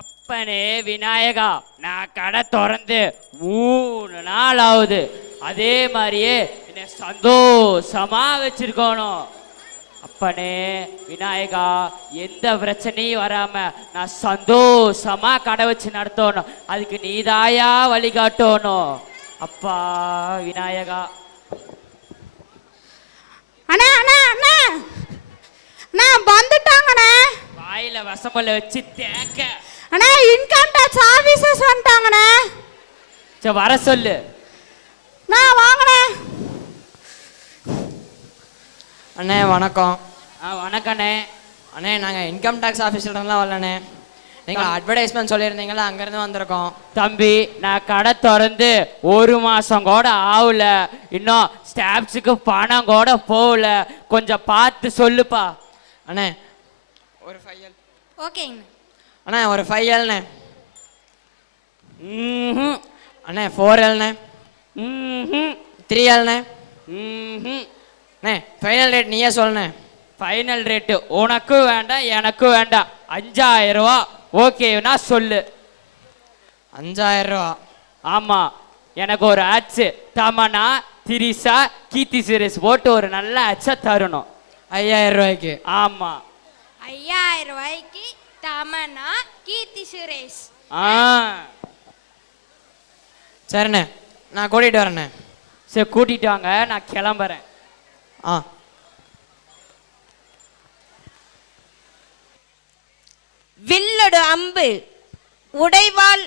அப்பனே விநாயகா, நான் கடை திறந்து 3 நாள் ஆகுது. அதே மாதிரியே என்னை சந்தோஷமா வச்சிருக்கணும். அப்பனே விநாயகா, எந்த பிரச்சனையும் வராம நான் சந்தோஷமா கடை வச்சு நடத்தணும். அதுக்கு நீதாயா வழிகாட்டணும். அப்பா விநாயகா. அண்ணா அண்ணா அண்ணா அண்ணா வந்துட்டாங்கண்ணே. வாயில வசம்பல வச்சு தேக்க. அண்ணா இன்கம் டாக்ஸ் ஆபீசர்ஸ் வந்துட்டாங்கண்ணே. சரி வர சொல்லு. நான் வாங்கண்ணே. அண்ணே வணக்கம். வணக்கண்ணே. அண்ணே நாங்கள் இன்கம் டேக்ஸ் ஆஃபீஸர்லாம் வரலண்ணே. நீங்கள் அட்வர்டைஸ்மெண்ட் சொல்லியிருந்தீங்களா, அங்கேருந்து வந்திருக்கோம். தம்பி, நான் கடை திறந்து 1 மாதம் கூட ஆகல. இன்னும் ஸ்டாஃப்ஸுக்கு பணம் கூட போகல. கொஞ்சம் பார்த்து சொல்லுப்பா. அண்ணே ஒரு 5L. ஓகேங்க அண்ணே ஒரு 5Lண்ணே. அண்ணே 4Lண்ணே. 3Lண்ணே. அண்ணே ஃபைனல் ரேட் நீயே சொல்லுண்ணே. ஃபைனல் ரேட்டு உனக்கும் வேண்டாம் எனக்கும் வேண்டாம். 5000 ரூபா ஓகேனா சொல்லு. 5000 ரூபா? ஆமாம். எனக்கு ஒரு ஆட்சு தமனா திரிசா கீர்த்தி சுரேஷ் போட்டு ஒரு நல்ல ஆட்சை தரணும். 5000 ரூபாய்க்கு? ஆமாம். 5000 ரூபாய்க்கு தமனா கீர்த்தி சுரேஷ். சரிண்ணே, நான் கூட்டிகிட்டு வரேண்ணே. சரி கூட்டிகிட்டு வாங்க, நான் கிளம்புறேன். வில்லொடு அம்பு உடைவாள்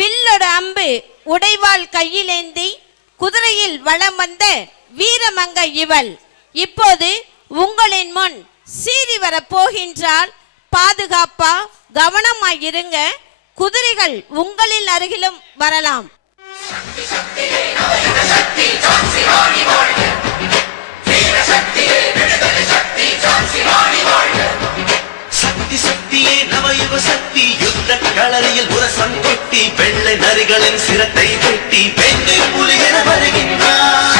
வில்லொடு அம்பு உடைவாள் கையிலேந்தி குதிரையில் வலம் வந்த வீரமங்க இவள் இப்போது உங்களின் முன் சீறி வர போகின்றாள். பாதுகாப்பா கவனமாயிருங்க. குதிரைகள் உங்களின் அருகிலும் வரலாம். சக்தி சக்தியே நவயுக சக்தி, யுத்த களரியில் உரசம் கொட்டி வெள்ளை நரிகளின் சிரத்தை வெட்டி பெண்ணை புலிகென வருகின்றார்.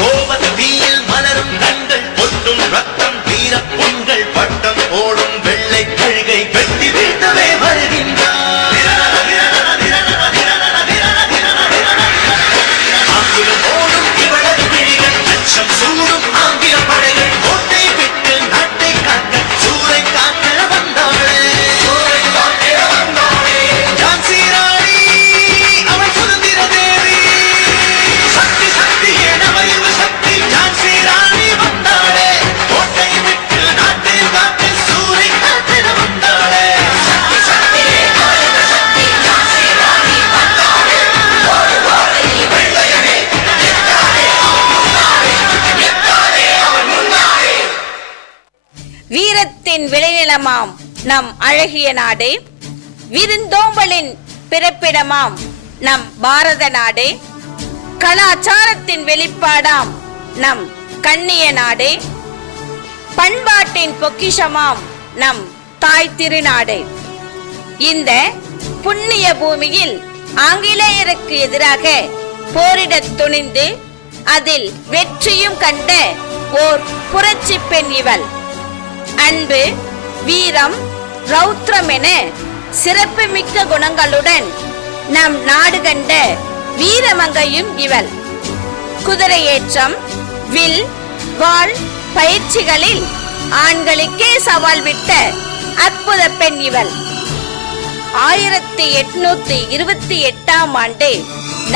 கோபத் தீயில் மலரும் கண்கள் பொட்டும் ரத்தம் வீர பொண்கள் பட்டம் ஓடும் வெள்ளை கழுகை வெட்டி வீழ்த்தவே வருகின்றார். ஆங்கிலம் ஓடும் இவளது விழிகள் அச்சம் சூடும் ஆங்கில படைகள் கோட்டை விட்டு நாட்டை காக்க சூறை காக்க வந்தாளே. ஜான்சி ராணி அவள் சுதந்திர தேவி. சக்தி சக்தியே நவயுக சக்தி ஜான்சி ராணி வந்தாளே. கோட்டை விட்டு நாட்டை காக்க சூறை காக்க வந்தாளே. வீரத்தின் விளைநிலமாம் நம் அழகிய நாடு, விருந்தோம்பலின் பிறப்பிடமாம் நம் பாரத நாடு, கலாச்சாரத்தின் வெளிப்பாடாம் நம் கண்ணிய நாடு, பண்பாட்டின் பொக்கிஷமாம் நம் தாய் திருநாடு. இந்த புண்ணிய பூமியில் ஆங்கிலேயருக்கு எதிராக போரிடத் துணிந்து அதில் வெற்றியும் கண்ட ஓர் புரட்சி பெண் இவள். அன்பு, வீரம், ரௌத்ரம் என சிறப்புமிக்க குணங்களுடன் நம் நாடு கண்ட வீரமங்கையும் இவள். குதிரையேற்றம், வில், வாள் பயிற்சிகளில் ஆண்களுக்கே சவால் விட்ட அற்புத பெண் இவள். 1828ஆம் ஆண்டு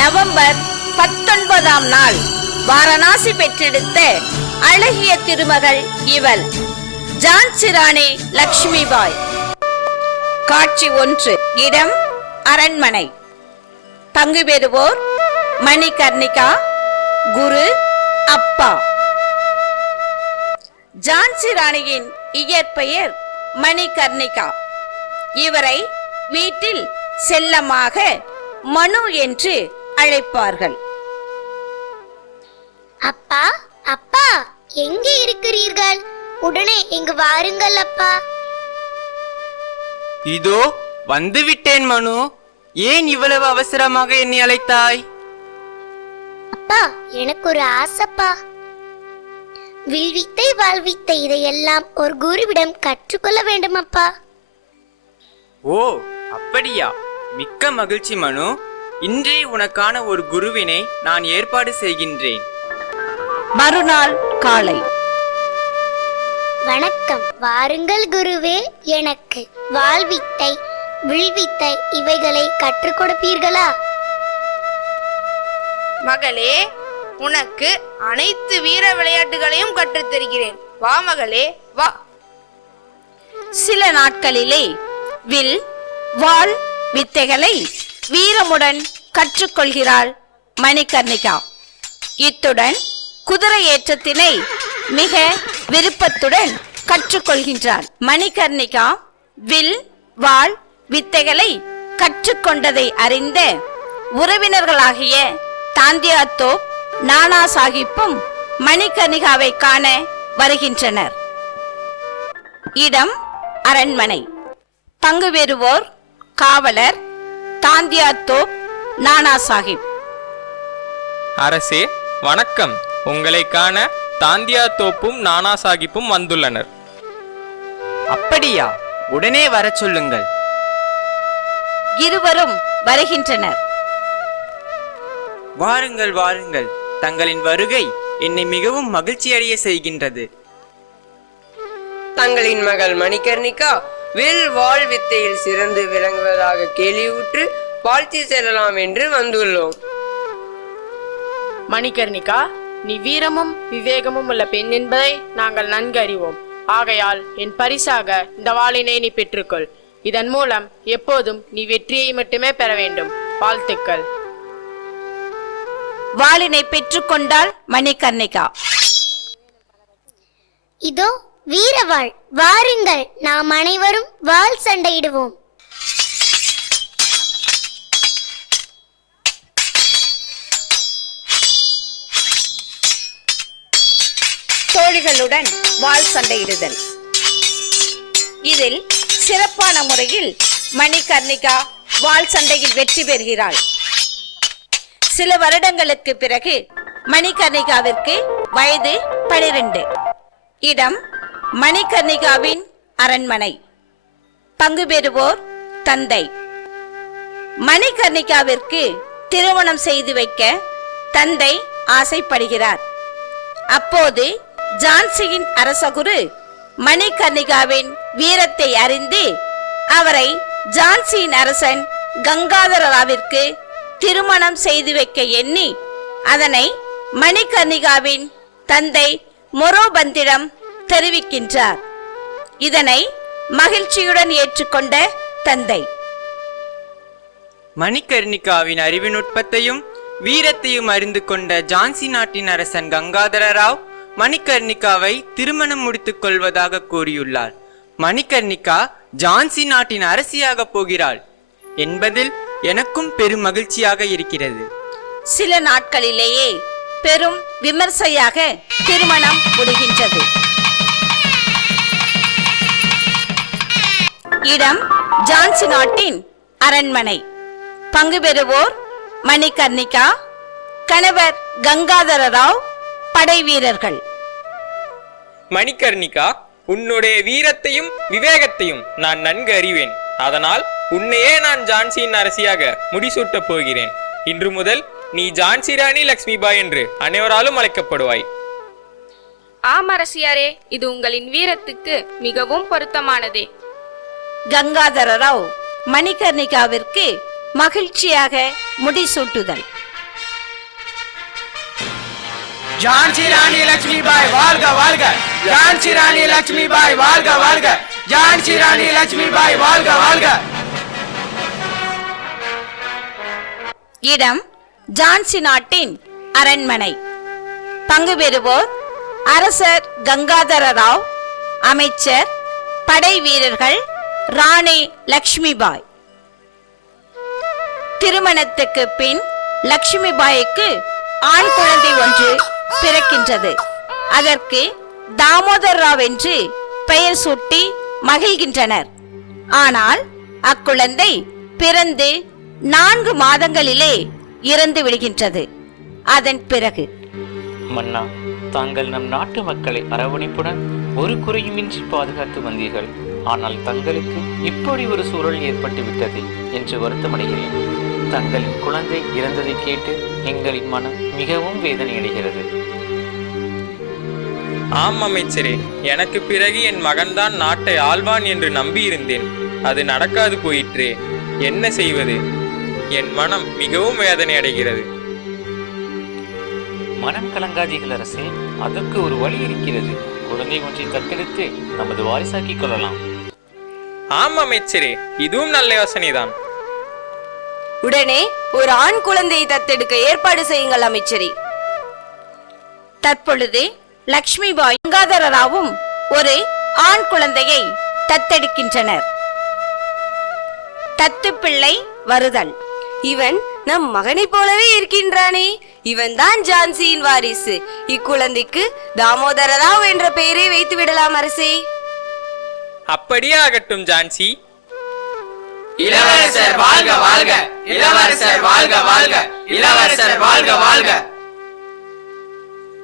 நவம்பர் 19ஆம் நாள் வாரணாசி பெற்றெடுத்த அழகிய திருமகள் இவள். ஜான்சி ராணி லக்ஷ்மிபாய். காட்சி 1. இடம் அரண்மனை. பங்கு பெறுவோர் மணிகர்ணிகா, குரு, அப்பா. ஜான்சி ராணியின் இயற்பெயர் மணிகர்ணிகா. இவரை வீட்டில் செல்லமாக மனு என்று அழைப்பார்கள். அப்பா அப்பா, எங்கே இருக்கிறீர்கள்? உடனே இங்கு வாருங்கள் அப்பா. இதோ வந்துவிட்டேன் மனு. ஏன் இவ்வளவு அவசரமாக என்னை அழைத்தாய்? அப்பா, எனக்கு ஒரு ஆசைப்பா. வில்வித்தை வாழ்வித்தை இதையெல்லாம் ஒரு குருவிடம் கற்றுக்கொள்ள வேண்டும் அப்பா. ஓ, அப்படியா? மிக்க மகிழ்ச்சி மனு. இன்றே உனக்கான ஒரு குருவினை நான் ஏற்பாடு செய்கின்றேன். மறுநாள் காலை. வணக்கம். வாருங்கள் குருவே, எனக்கு வாழ்வித்தை வில்வித்தை இவைகளை கற்றுக் கொடுப்பீர்களா? மகளே, உனக்கு அனைத்து வீர விளையாட்டுகளையும் கற்றுத் தருகிறேன். வா மகளே, வா. சில நாட்களிலே வில் வாள் வித்தைகளை வீரமுடன் கற்றுக்கொள்கிறாள் மணிகர்ணிகா. இத்துடன் குதிரை ஏற்றத்தினை மிக விருப்பத்துடன் கற்றுக்கொள்கின்றாள். மணிகர்ணிகா வில் வாள் வித்தைகளை கற்றுக்கொண்டதை அறிந்த உறவினர்களாகிய தாந்தியாத்தோப் நானா சாஹிப்பும் மணிகர்ணிகாவை காண வருகின்றனர். இடம் அரண்மனை. பங்கு பெறுவோர் காவலர் தாந்தியாத்தோப் நானா சாஹிப். அரசே வணக்கம். உங்களை காண தாந்தியாத்தோப்பும் நானா சாஹிப்பும் வந்துள்ளனர். அப்படியா? உடனே வரச் சொல்லுங்கள். இருவரும் வருகின்றனர். வாருங்கள் வாருங்கள். தங்களின் வருகை என்னை மிகவும் மகிழ்ச்சியடைய செய்கின்றது. தங்களின் மகள் மணிகர்ணிகா வில் வாள் வித்தையில் சிறந்து விளங்குவதாக கேள்வியுற்று வாழ்த்தி செல்லலாம் என்று வந்துள்ளோம். மணிகர்ணிகா, நீ வீரமும் விவேகமும் உள்ள பெண் என்பதை நாங்கள் நன்கு அறிவோம். ஆகையால் என் பரிசாக இந்த வாளினை நீ பெற்றுக்கொள். இதன் மூலம் எப்போதும் நீ வெற்றியை மட்டுமே பெற வேண்டும். வாழ்த்துக்கள். வாளினை பெற்றுக்கொண்டாள் மணிகர்ணிகா. இதோ வீரவாள், வாருங்கள், நாம் அனைவரும் வாள் சண்டையிடுவோம். தோழிகளுடன் வாள் சண்டையிடுதல். இதில் சிறப்பான முறையில் மணிகர்ணிகா வாள் சண்டையில் வெற்றி பெறுகிறாள். சில வருடங்களுக்கு பிறகு மணிகர்ணிகாவிற்கு வயது 12. இடம் மணிகர்ணிகாவின் அரண்மனை. பங்கு பெறுவோர் தந்தை. மணிகர்ணிகாவிற்கு திருமணம் செய்து வைக்க தந்தை ஆசைப்படுகிறார். அப்போது ஜான்சியின் அரசகுரு மணிகர்ணிகாவின் வீரத்தை அறிந்து அவரை ஜான்சியின் அரசன் கங்காதர ராவிற்கு திருமணம் செய்து வைக்க எண்ணி அதனை மணிகர்ணிகாவின் தந்தை மொரோபந்திடம் தெரிவிக்கின்றார். இதனை மகிழ்ச்சியுடன் ஏற்றுக்கொண்ட தந்தை மணிகர்ணிகாவின் அறிவினுட்பத்தையும் வீரத்தையும் அறிந்து கொண்ட ஜான்சி நாட்டின் அரசன் கங்காதர ராவ் மணிகர்ணிகாவை திருமணம் முடித்துக் கொள்வதாக கூறியுள்ளார். மணிகர்ணிகா ஜான்சி நாட்டின் அரசியாக போகிறாள் என்பதில் எனக்கும் பெரும் மகிழ்ச்சியாக இருக்கிறது. சில நாட்களிலேயே பெரும் விமர்சையாக திருமணம் முடிகின்றது. இடம் ஜான்சி நாட்டின் அரண்மனை. பங்கு பெறுவோர் மணிகர்ணிகா, கணவர் கங்காதர ராவ், படை வீரர்கள். மணிகர்ணிகா, உன்னுடைய வீரத்தையும் விவேகத்தையும் நான் நன்கு அறிவேன். அதனால் உன்னையே நான் ஜான்சியின் அரசியாக முடிசூட்டப் போகிறேன். இன்று முதல் நீ ஜான்சி ராணி லக்ஷ்மிபாய் என்று அனைவராலும் அழைக்கப்படுவாய். ஆம் அரசியாரே, இது உங்களின் வீரத்துக்கு மிகவும் பொருத்தமானதே. கங்காதர ராவ் மணிகர்ணிகாவிற்கு மகிழ்ச்சியாக முடிசூட்டுதல். ஜான்சி ராணி லட்சுமிபாய் வாழ்க வாழ்க! ஜான்சி ராணி லட்சுமிபாய் வாழ்க வாழ்க! ஜான்சி ராணி லட்சுமிபாய் வாழ்க வாழ்க! இடம் ஜான்சி நாட்டின் அரண்மனை. பங்கு பெறுவோர் அரசர் கங்காதர ராவ், அமைச்சர், படை வீரர்கள், ராணி லக்ஷ்மிபாய். திருமணத்துக்கு பின் லக்ஷ்மிபாய்க்கு ஆண் குழந்தை ஒன்று பிறக்கின்றது. அதற்கு தாமோதர் ராவ் என்று பெயர் சூட்டி மகிழ்கின்றனர். ஆனால் அக்குழந்தை பிறந்து 4 மாதங்களிலே இறந்து விடுகின்றது. அதன் பிறகு மன்னா, தாங்கள் நம் நாட்டு மக்களை அரவணைப்புடன் ஒரு குறையுமின்றி பாதுகாத்து வந்தீர்கள். ஆனால் தங்களுக்கு இப்படி ஒரு சூழல் ஏற்பட்டு விட்டது என்று வருத்தமடைகிறேன். தங்களின் குழந்தை இறந்ததை கேட்டு எங்களின் மனம் மிகவும் வேதனை அடைகிறது. ஆம் அமைச்சரே, எனக்கு பிறகு என் மகன்தான் நாட்டை ஆள்வான் என்று நம்பியிருந்தேன். அது நடக்காது போயிற்றே. என்ன செய்வது? என் மனம் மிகவும் வேதனை அடைகிறது. மனம் கலங்காதீர்கள் அரசே, அதற்கு ஒரு வழி இருக்கிறது. குழந்தை ஒன்றை தத்தெடுத்து நமது வாரிசாக்கிக் கொள்ளலாம். ஆம் அமைச்சரே, இதுவும் நல்ல யோசனைதான். உடனே ஒரு ஆண் குழந்தையை தத்தெடுக்க ஏற்பாடு செய்யுங்கள் அமைச்சரே. தற்பொழுது லக்ஷ்மிபாய் கங்காதர ராவும் ஒரு ஆண் குழந்தையை தத்தெடுக்கின்றனர். தத்து பிள்ளை வருதல். இவன் நம் மகனை போலவே இருக்கின்றானே. இவன் தான் ஜான்சியின் வாரிசு. இக்குழந்தைக்கு தாமோதர ராவ் என்ற பெயரை வைத்து விடலாம் அரசே. அப்படியே ஆகட்டும் ஜான்சி. இளவரசர் வாழ்க வாழ்க, இளவரசர் வாழ்க வாழ்க, இளவரசர் வாழ்க வாழ்க.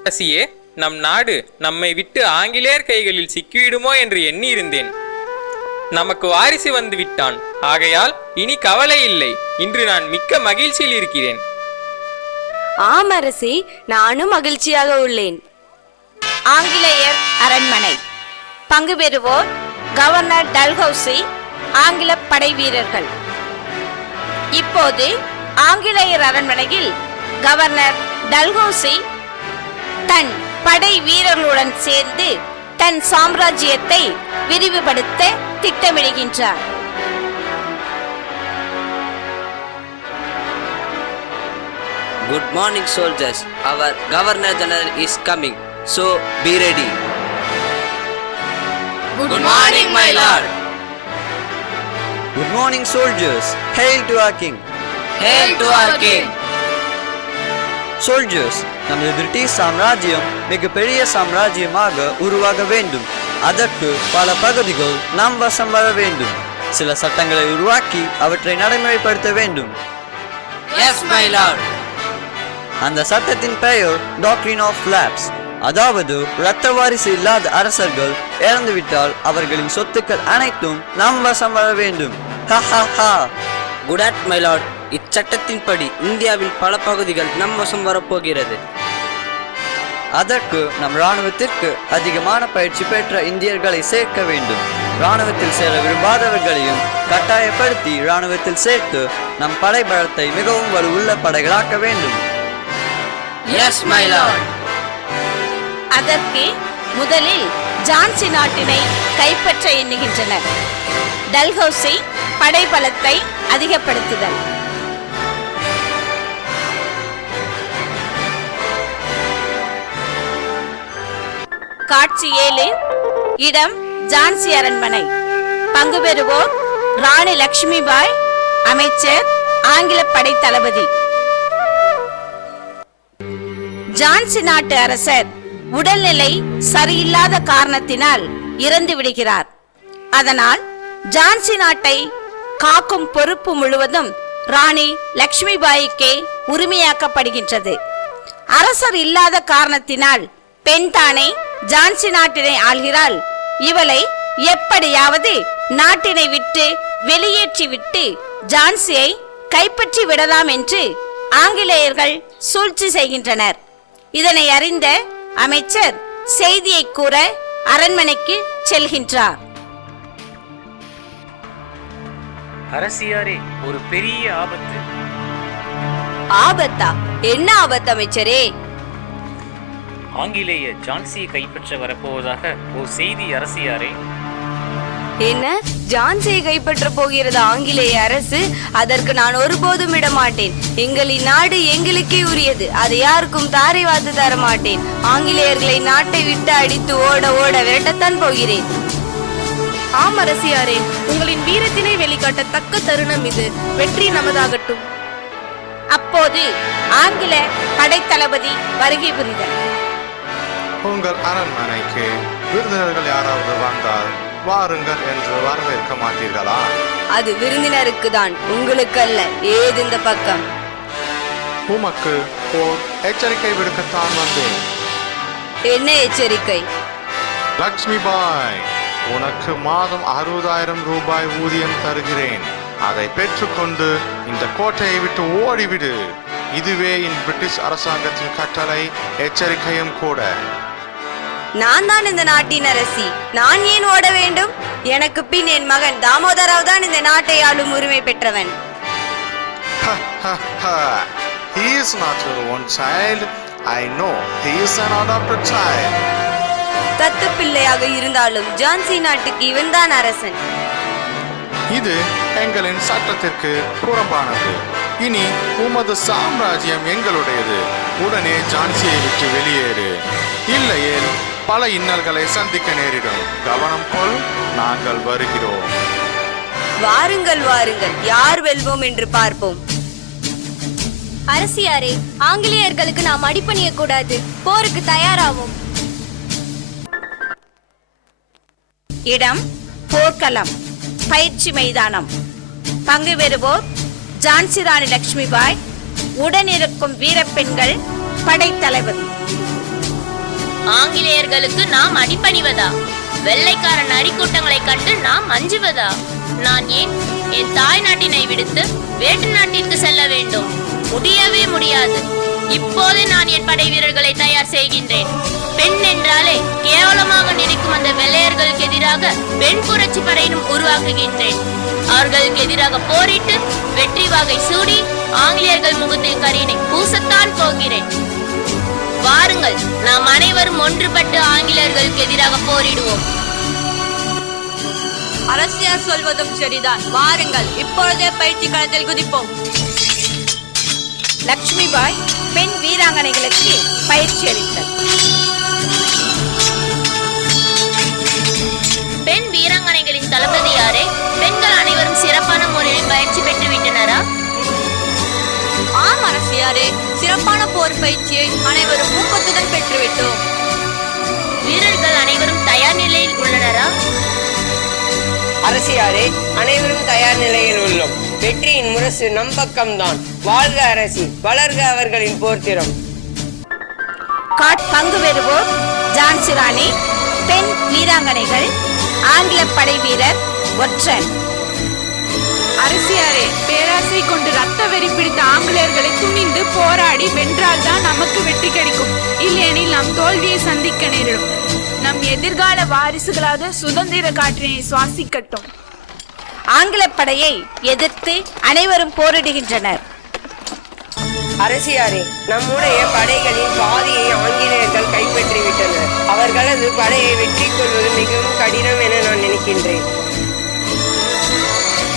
அரசியே, நம் நாடு நம்மை விட்டு ஆங்கிலேயர் கைகளில் சிக்கிவிடுமோ என்று எண்ணி இருந்தேன். நமக்கு வாரிசு வந்து விட்டான். ஆகையால் இனி கவலை இல்லை. இன்று நான் மிக்க மகிழ்ச்சியில் இருக்கிறேன். ஆம் அரசே, நானும் மகிழ்ச்சியாக உள்ளேன். ஆங்கிலேயர் அரண்மனை. பங்கு பெறுவோர் கவர்னர் டல்ஹவுசி, ஆங்கில படை வீரர்கள். இப்போது ஆங்கிலேயர் அரண்மனையில் கவர்னர் டல்ஹவுசி தன் படை வீரர்களுடன் சேர்ந்து தன் சாம்ராஜ்யத்தை விரிவுபடுத்த திட்டமிடுகின்றார். Good morning soldiers. Our Governor General is coming. So be ready. Good morning, my lord. Good morning soldiers. Hail to our king. Hail to our king. Soldiers, நமது பிரிட்டிஷ் சாம்ராஜ்யம் மிகப்பெரிய சாம்ராஜ்யமாக உருவாக வேண்டும். அதற்கு பல பகுதிகள் நம் வசம் வர வேண்டும். சில சட்டங்களை உருவாக்கி அவற்றை நடைமுறைப்படுத்த வேண்டும். Yes, my lord. அந்த சட்டத்தின் பெயர் டாக்ட்ரின் ஆஃப் லேப்ஸ். அதாவது இரத்த வாரிசு இல்லாத அரசர்கள் இறந்துவிட்டால் அவர்களின் சொத்துக்கள் அனைத்தும் நம் வசம் வர வேண்டும். Good add my lord. இச்சட்டத்தின்படி இந்தியாவின் பல பகுதிகள் நம் வசம் வரப்போகிறது. அதற்கு நம் இராணுவத்திற்கு அதிகமான பயிற்சி பெற்ற இந்தியர்களை சேர்க்க வேண்டும். இராணுவத்தில் சேர விரும்பாதவர்களையும் கட்டாயப்படுத்தி இராணுவத்தில் சேர்த்து நம் படைபலத்தை மிகவும் வலுவுள்ள படைகளாக்க வேண்டும். Yes, my lord. அதற்கு முதலில் ஜான்சி நாட்டினை கைப்பற்ற எண்ணுகின்றனர். டல்ஹவுசி படைபலத்தை அதிகப்படுத்துதல். காட்சி 7. இடம் ஜான்சி அரண்மனை. பங்கு பெறுவோர் ராணி லக்ஷ்மிபாய், அமைச்சர், ஆங்கில படை தளபதி. ஜான்சி நாட்டு அரசர் உடல்நிலை சரியில்லாத காரணத்தினால் இறந்து விடுகிறார். அதனால் ஜான்சி நாட்டை காக்கும் பொறுப்பு முழுவதும் ராணி லக்ஷ்மிபாய்க்கே உரிமையாக்கப்படுகின்றது. அரசர் இல்லாத காரணத்தினால் பெண் தானே ஜான்சி நாட்டினை ஆள்கிறாள். இவளை எப்படியாவது நாட்டினை விட்டு வெளியேற்றி விட்டு ஜான்சியை கைப்பற்றி விடலாம் என்று ஆங்கிலேயர்கள் சூழ்ச்சி செய்கின்றனர். இதனை அறிந்த அமைச்சர் செய்தியை கூற அரண்மனைக்கு செல்கின்றார். அரசியாரே, ஒரு பெரிய ஆபத்து. ஆபத்தா? என்ன ஆபத்து அமைச்சரே? ஆங்கிலேய ஜான்சியை கைப்பற்ற வரப்போவதாக ஒரு செய்தி அரசியாரே. என்ன, ஜான்சியை கைப்பற்ற போகிறது ஆங்கிலேய அரசு? அதற்கு நான் ஒருபோதும் விட மாட்டேன். எங்களின் நாடு எங்களுக்கே உரியது. அதை யாருக்கும் தாரை வாத்து தர மாட்டேன். ஆங்கிலேயர்களை நாட்டை விட்டு அடித்து ஓட ஓட விரட்டத்தான் போகிறேன். ஆம் அரசியாரே, உங்களின் வீரத்தினை வெளிக்காட்டத்தக்க தருணம் இது. வெற்றி நமதாகட்டும். அப்போது ஆங்கில படைத்தளபதி வருகை புரிந்தார். உங்கள் அரண்மனைக்கு விருந்தினர்கள் யாராவது வந்தால் வாருங்கள் என்று வரவேற்க மாட்டீர்களா? அது விருந்தினருக்கு தான், உங்களுக்கு அல்ல. ஏது இந்த பக்கம்? உமக்கு ஓர் எச்சரிக்கை விடுக்கத்தான் வந்தேன். என்ன எச்சரிக்கை? லக்ஷ்மி பாய், உனக்கு மாதம் 60,000 ரூபாய் ஊதியம் தருகிறேன். அதை பெற்றுக்கொண்டு இந்த கோட்டையை விட்டு ஓடிவிடு. இதுவே என் பிரிட்டிஷ் அரசாங்கத்தின் கட்டளை, எச்சரிக்கையும் கூட. நான் தான் இந்த நாட்டின் அரசி. நான் ஏன் ஓட வேண்டும்? எனக்கு பின் என் மகன் தாமோதராவ் தான் இந்த நாட்டை ஆளும் உரிமை பெற்றவன். He is not your own child. I know he is an adopted child. தத்து பிள்ளையாக இருந்தாலும் ஜான்சி நாட்டுக்கு இவன்தான் அரசன். இது எங்களின் சட்டத்திற்கு புறம்பானது. இனி உமது சாம்ராஜ்யம் எங்களுடையது. உடனே ஜான்சியை விட்டு வெளியேறு, இல்லையேல் பல இன்னல்களை சந்திக்க நேரிடும். கவனம் கொள், நாங்கள் வருகிறோம். வாருங்கள் வாருங்கள், யார் வெல்வோம் என்று பார்ப்போம். அரசியாரே, ஆங்கிலேயர்களுக்கு நாம் அடிபணிய கூடாது. போருக்கு தயாராகும். இடம் போர்க்களம், பயிற்சி மைதானம். பங்கு பெறுவோர் ஜான்சி ராணி லட்சுமிபாய், உடனிருக்கும் வீரப்பெண்கள், படைத்தளபதி. ஆங்கிலேயர்களுக்கு நாம் அடிபணிவதா? வெள்ளைக்கார நரிக்கூட்டங்களை கண்டு நாம் அஞ்சுவதா? நான் ஏன் என் தாய் நாட்டினை விடுத்து வேட்டு நாட்டிற்கு செல்ல வேண்டும்? முடியவே முடியாது. இப்போது நான் என் படை வீரர்களை தயார் செய்கின்றேன். பெண் என்றாலே கேவலமாக நினைக்கும் அந்த வெள்ளையர்களுக்கு எதிராக பெண் புரட்சி படையினும் உருவாக்குகின்றேன். அவர்களுக்கு எதிராக போரிட்டு வெற்றி வாகை சூடி ஆங்கிலேயர்கள் முகத்தில் கரியினை பூசத்தான் போகிறேன். வாருங்கள், நாம் அனைவரும் ஒன்றுபட்டு ஆங்கிலேயர்களுக்கு எதிராக போரிடுவோம். அரசியார் சொல்வதும் சரிதான். வாருங்கள், இப்பொழுதே பயிற்சி களத்தில் குதிப்போம். லட்சுமிபாய் பெண் வீராங்கனைகளுக்கு பயிற்சி அளித்தார். பெண் வீராங்கனைகளின் தளபதி யாரே? பெண்கள் அனைவரும் சிறப்பான முறையில் பயிற்சி பெற்று விட்டனரா? ஆம் அரசியாரே, சிறப்பான போர் பயிற்சியை அனைவரும் ஊக்கத்துடன் பெற்றுவிட்டோம். வீரர்கள் அனைவரும் தயார் நிலையில் உள்ளனரா? அரசியாரே, அனைவரும் தயார் நிலையில் உள்ளோம். வெற்றியின் முரசு நம் பக்கம்தான். வாழ்க அரசி, வளர்க அவர்களின் போர்த்திறம். பங்கு பெறுவோர் ஜான்சி ராணி, பெண் வீராங்கனைகள், ஆங்கில படை வீரர் ஒற்றன். அரசியாரே, பேராசை கொண்டு ரத்த வெறி பிடித்த ஆங்கிலேயர்களை துணிந்து போராடி வென்றால் தான் நமக்கு வெற்றி கிடைக்கும். இல்லையெனில் நாம் தோல்வியை சந்திக்க நேரிடும். நம் எதிர்கால வாரிசுகளாக சுதந்திர காற்றினை சுவாசிக்கட்டும். ஆங்கில படையை எதிர்த்து அனைவரும் போரிடுகின்றனர். அரசியாரே, நம்முடைய படைகளின் பாதியை ஆங்கிலேயர்கள் கைப்பற்றிவிட்டனர். அவர்களது படையை வெற்றி கொள்வது மிகவும் கடினம் என நான் நினைக்கின்றேன்.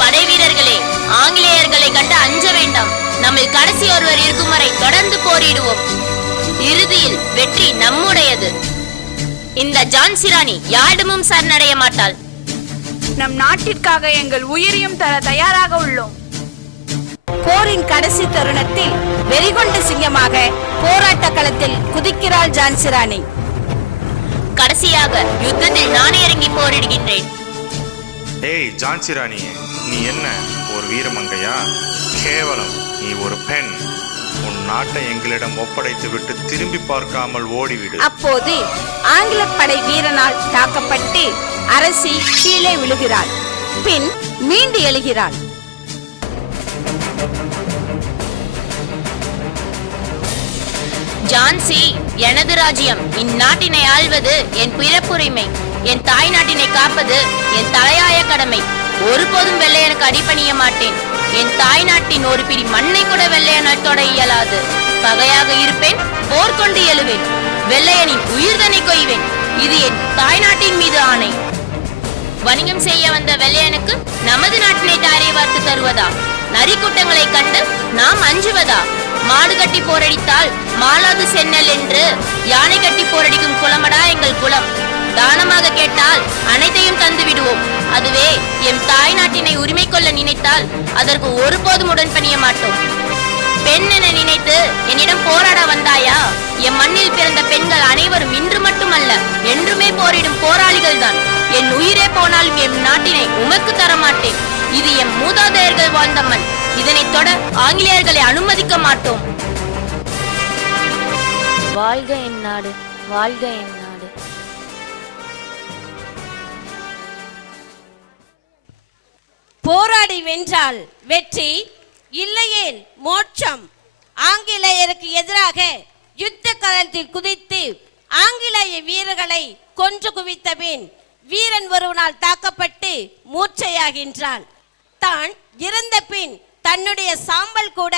படை வீரர்களே, ஆங்கிலேயர்களை கண்டு அஞ்ச வேண்டாம். நம்மில் கடைசி ஒருவர் இருக்கும் வரை தொடர்ந்து போரிடுவோம். இறுதியில் வெற்றி நம்முடையது. இந்த ஜான்சி ராணி யாரிடமும் சரணடைய மாட்டாள். நம் நாட்டிற்காக எங்கள் உயிரையும் தர தயாராக உள்ளோம். போரின் கடைசி தருணத்தில் வெறிகொண்ட சிங்கமாக போராட்ட களத்தில் குதிக்கிறாள் ஜான்சி ராணி. கடைசியாக யுத்தத்தில் நானே இறங்கி போரிடுகின்றேன். ஏய் ஜான்சி ராணி, நீ என்ன ஒரு வீரமங்கையா? கேவலம், நீ ஒரு பெண். உன் நாட்டை எங்களிடம் ஒப்படைத்து விட்டு திரும்பி பார்க்காமல் ஓடிவிடு. அப்போது ஆங்கில படை வீரனால் தாக்கப்பட்டு அரசி கீழே விழுகிறாள். பின் மீண்டு எழுகிறாள். ஜான்சி, எனது ராஜ்யம். இந்நாட்டினை ஆள்வது என் பிறப்புரிமை. என் தாய் நாட்டினை காப்பது என் தலையாய கடமை. ஒருபோதும் வெள்ளையனுக்கு அடிபணிய மாட்டேன். என் தாய் நாட்டின் ஒரு பிடி மண்ணை கூட வெள்ளையனால் தொட இயலாது. பகையாக இருப்பேன், போர் கொண்டு எழுவேன். வெள்ளையனின் உயிர்தனை கொய்வேன். இது என் தாய் நாட்டின் மீது ஆணை. வணிகம் செய்ய வந்த வெள்ளையனுக்கு நமது நாட்டினை தாரை வார்த்து தருவதா? நரிக்கூட்டங்களை கண்டு நாம் அஞ்சுவதா? மாடு கட்டி போரடித்தால் மாளாது சென்னல் என்று யானை கட்டி போரடிக்கும் குலமடா எங்கள் குலம். தானமாக கேட்டால் அனைத்தையும் தந்து விடுவோம். அதுவே எம் தாய் நாட்டினை உரிமை கொள்ள நினைத்தால் அதற்கு ஒருபோதும் உடன்பணிய மாட்டோம். பெண் என நினைத்து என்னிடம் போராட வந்தாயா? எம் மண்ணில் பிறந்த பெண்கள் அனைவரும் இன்று மட்டுமல்ல என்றுமே போரிடும் போராளிகள் தான். என் உயிரே போனாலும் என் நாட்டினை உமக்கு தர மாட்டேன். இது என் மூதாதையர்கள் வாழ்ந்த மண். இதனை தொட ஆங்கிலேயர்களை அனுமதிக்க மாட்டோம். வாழ்க என் நாடு, வாழ்க என் நாடு. போராடி வென்றால் வெற்றி, இல்லையேல் மோட்சம். ஆங்கிலேயருக்கு எதிராக யுத்த களத்தில் குதித்து ஆங்கிலேய வீரர்களை கொன்று குவித்த பின் வீரன் ஒருவனால் தாக்கப்பட்டு மூர்ச்சையாகின்றான். தான் இறந்த பின் தன்னுடைய சாம்பல் கூட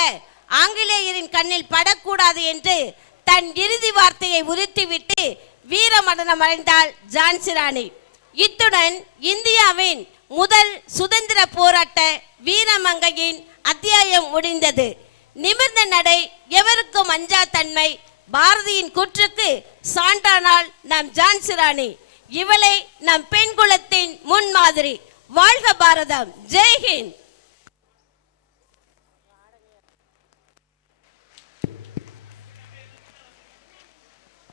ஆங்கிலேயரின் கண்ணில் படக்கூடாது என்று தன் இறுதி வார்த்தையை உரித்துவிட்டு வீர மரணம் அடைந்தாள் ஜான்சி ராணி. இத்துடன் இந்தியாவின் முதல் சுதந்திர போராட்ட வீரமங்கையின் அத்தியாயம் முடிந்தது. நிமிர்ந்த நடை, எவருக்கும் அஞ்சா தன்மை, பாரதியின் கூற்றுக்கு சான்றானால் நம் ஜான்சி ராணி. இவளை நம் பெண் குலத்தின் முன்மாதிரி. வாழ்க பாரதம். ஜெய்ஹிந்த்.